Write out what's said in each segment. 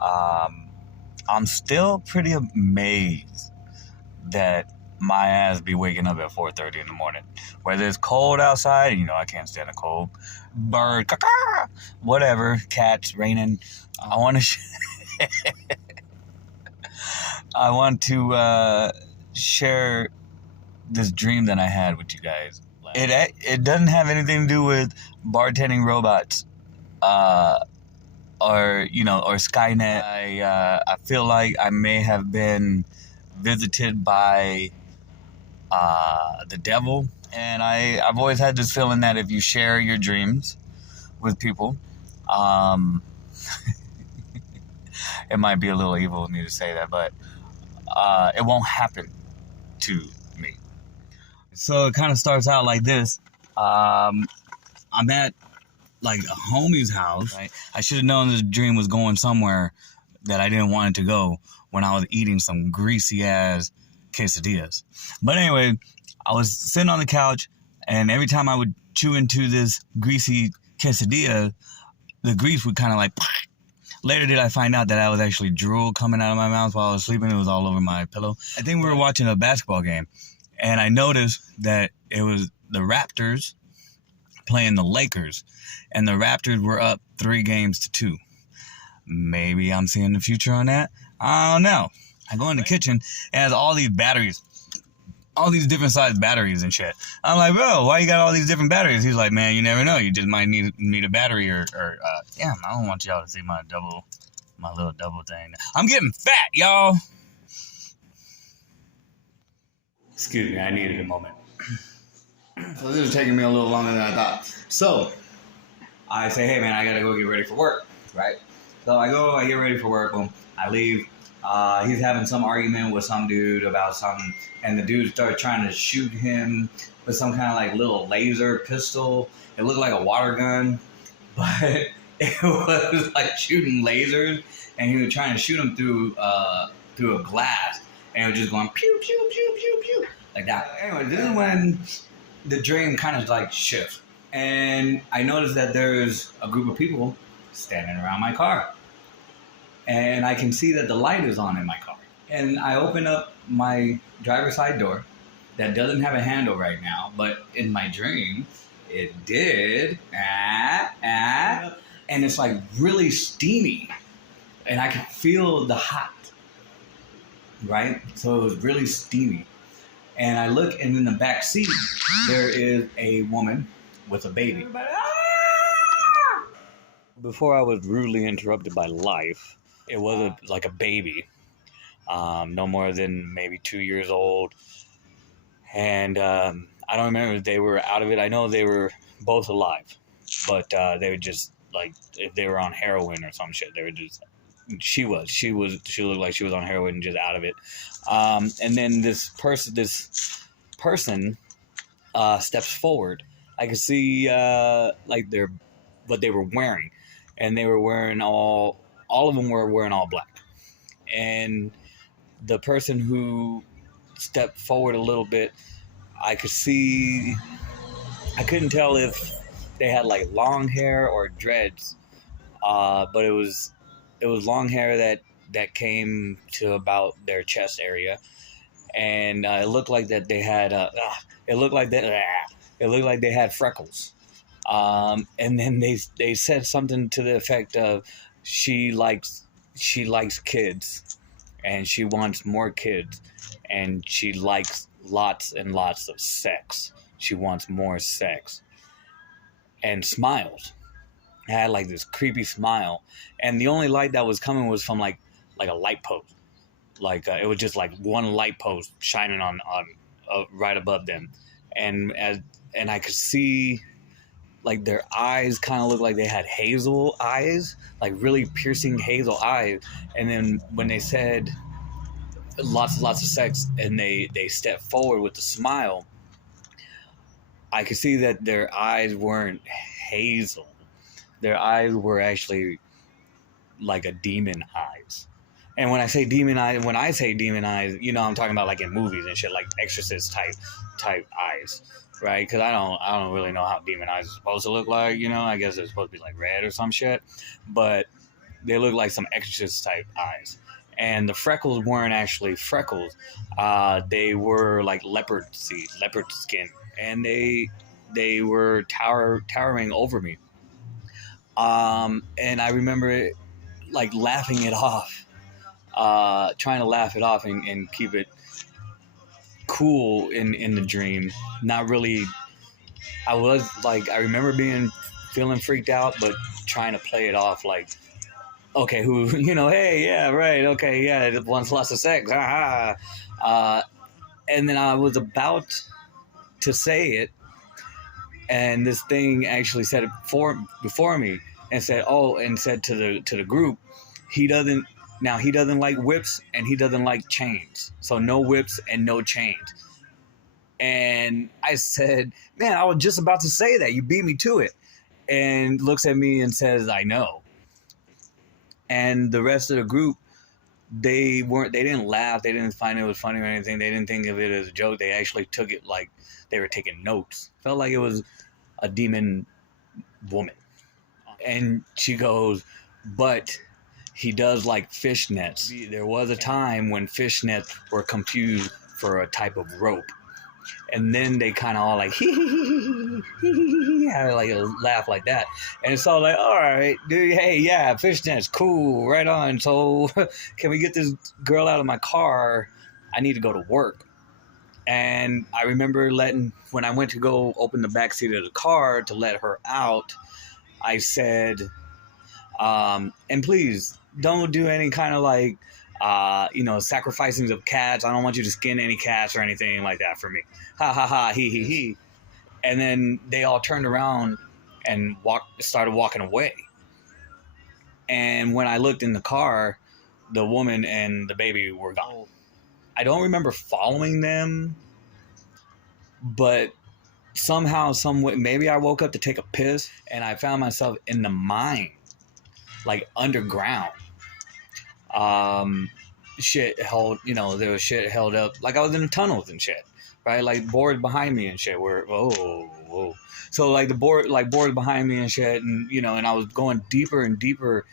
I'm still pretty amazed that my ass be waking up at 4:30 in the morning. Whether it's cold outside, I can't stand the cold. Bird, caw, whatever, cats, raining. I want to share this dream that I had with you guys. It doesn't have anything to do with bartending robots, or Skynet. I feel like I may have been visited by the devil, and I've always had this feeling that if you share your dreams with people, it might be a little evil of me to say that, but it won't happen to me. So it kind of starts out like this. I'm at like a homie's house. Right? I should have known this dream was going somewhere that I didn't want it to go when I was eating some greasy ass quesadillas. But anyway, I was sitting on the couch, and every time I would chew into this greasy quesadilla, the grease would kind of like... Later did I find out that I was actually drool coming out of my mouth while I was sleeping. It was all over my pillow. I think we were watching a basketball game, and I noticed that it was the Raptors playing the Lakers, and the Raptors were up 3-2. Maybe I'm seeing the future on that. I don't know. I go in the kitchen, and it has all these batteries, all these different sized batteries and shit. I'm like, bro, why you got all these different batteries? He's like, man, you never know. You just might need a battery or damn, I don't want y'all to see my little double thing. I'm getting fat, y'all. Excuse me, I needed a moment. So this is taking me a little longer than I thought. So I say, hey man, I gotta go get ready for work, right? So I get ready for work, boom, I leave. He's having some argument with some dude about something, and the dude started trying to shoot him with some kind of like little laser pistol. It looked like a water gun, but it was like shooting lasers, and he was trying to shoot him through a glass, and it was just going pew pew pew pew pew like that. Anyway, this is when the dream kind of like shift, and I noticed that there's a group of people standing around my car. And I can see that the light is on in my car. And I open up my driver's side door that doesn't have a handle right now, but in my dream, it did. And it's like really steamy. And I could feel the hot, right? So it was really steamy. And I look, and in the back seat, there is a woman with a baby. Everybody, ah! Before I was rudely interrupted by life, it was like a baby, no more than maybe 2 years old. And I don't remember if they were out of it. I know they were both alive, but they were just like, if they were on heroin or some shit, they were just, she looked like she was on heroin, just out of it. And then this person steps forward. I could see like what they were wearing, and they were wearing all of them were wearing all black. And the person who stepped forward a little bit, I couldn't tell if they had like long hair or dreads, but it was long hair that came to about their chest area, and it looked like that they had they had freckles, and then they said something to the effect of, she likes kids, and she wants more kids, and she likes lots and lots of sex. She wants more sex, and smiled. It had like this creepy smile, and the only light that was coming was from like a light post. Like it was just like one light post shining on right above them, and I could see like their eyes kind of looked like they had hazel eyes, like really piercing hazel eyes. And then when they said lots and lots of sex, and they stepped forward with a smile, I could see that their eyes weren't hazel. Their eyes were actually like a demon eyes. And when I say demon eyes, I'm talking about like in movies and shit, like Exorcist type eyes, right? Because I don't really know how demon eyes are supposed to look like. I guess they're supposed to be like red or some shit. But they looked like some exorcist type eyes. And the freckles weren't actually freckles. They were like leopard skin. And they were towering over me. And I remember it, like laughing it off, trying to laugh it off and keep it cool in the dream. Not really. I was like, I remember feeling freaked out, but trying to play it off like, okay, hey, yeah, right, okay, yeah, once lost of sex, and then I was about to say it, and this thing actually said it before me, and said to the group, he doesn't like whips and he doesn't like chains, so no whips and no chains. And I said, man, I was just about to say that. You beat me to it. And looks at me and says, I know. And the rest of the group, they didn't laugh. They didn't find it was funny or anything. They didn't think of it as a joke. They actually took it like they were taking notes. Felt like it was a demon woman. And she goes, but he does like fishnets. There was a time when fishnets were confused for a type of rope. And then they kind of all like, like laugh like that. And it's all like, all right, dude, hey, yeah, fishnets, cool, right on. So can we get this girl out of my car? I need to go to work. And I remember when I went to go open the back seat of the car to let her out, I said, and please don't do any kind of like, sacrificing of cats. I don't want you to skin any cats or anything like that for me. Ha ha ha, he. And then they all turned around and started walking away. And when I looked in the car, the woman and the baby were gone. I don't remember following them, but somehow, some way, maybe I woke up to take a piss and I found myself in the mine, like underground. Shit held, there was shit held up, like I was in the tunnels and shit, right? Like boards behind me and shit were, whoa. So like boards behind me and shit, and and I was going deeper and deeper.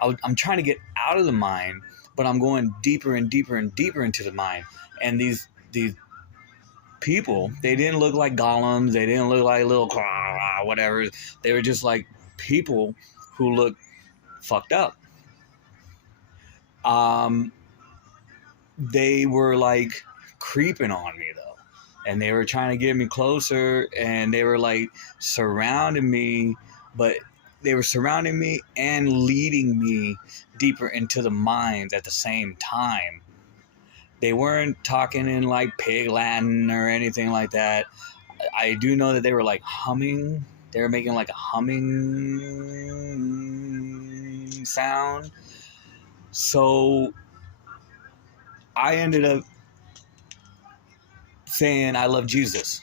I'm trying to get out of the mine, but I'm going deeper and deeper and deeper into the mine. And these people, they didn't look like golems, they didn't look like little whatever. They were just like people who looked fucked up. They were like creeping on me though, and they were trying to get me closer, and they were like surrounding me, but they were surrounding me and leading me deeper into the mines at the same time. They weren't talking in like pig Latin or anything like that. I do know that they were like humming. They were making like a humming sound. So I ended up saying, I love Jesus.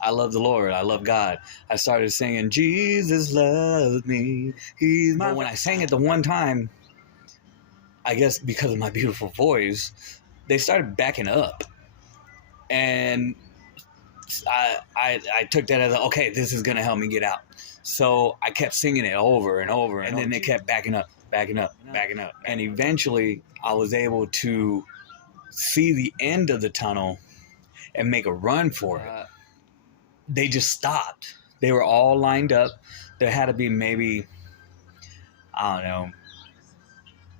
I love the Lord. I love God. I started singing, Jesus loves me. He's my... But when I sang it the one time, I guess because of my beautiful voice, they started backing up. And I took that as, okay, this is going to help me get out. So I kept singing it over and over. And then they kept backing up. And eventually I was able to see the end of the tunnel and make a run for it. They just stopped. They were all lined up. There had to be maybe, I don't know,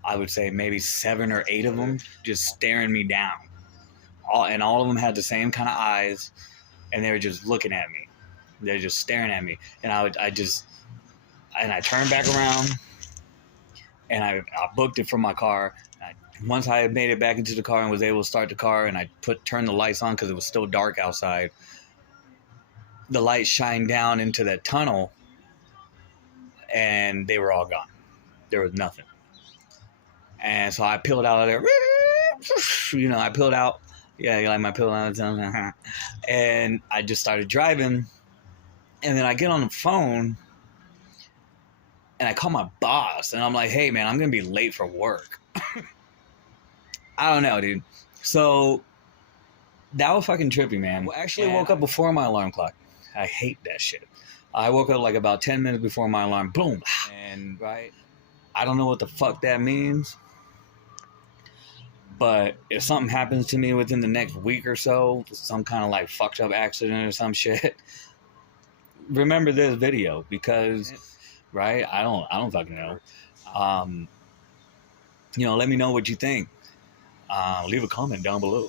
I would say maybe 7 or 8 of them just staring me down. All of them had the same kind of eyes, and they were just looking at me. They're just staring at me. And I turned back around, and I booked it from my car. Once I had made it back into the car and was able to start the car, and I turned the lights on because it was still dark outside, the light shined down into that tunnel, and they were all gone. There was nothing. And so I peeled out of there. I peeled out. Yeah, you like my peel out of town? And I just started driving. And then I get on the phone, and I call my boss, and I'm like, hey, man, I'm going to be late for work. I don't know, dude. So that was fucking trippy, man. I actually woke up before my alarm clock. I hate that shit. I woke up like about 10 minutes before my alarm. Boom. And I don't know what the fuck that means. But if something happens to me within the next week or so, some kind of like fucked up accident or some shit, remember this video because, right? I don't fucking know. Let me know what you think. Leave a comment down below.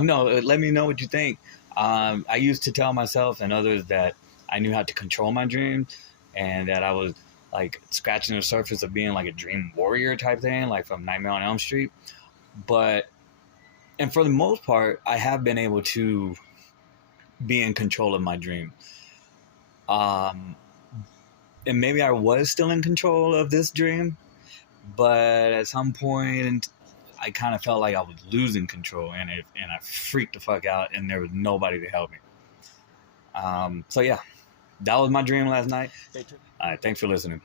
No, let me know what you think. I used to tell myself and others that I knew how to control my dreams and that I was like scratching the surface of being like a dream warrior type thing, like from Nightmare on Elm Street. And for the most part, I have been able to be in control of my dream. And maybe I was still in control of this dream, but at some point, I kind of felt like I was losing control, and I freaked the fuck out, and there was nobody to help me. So yeah, that was my dream last night. All right, thanks for listening.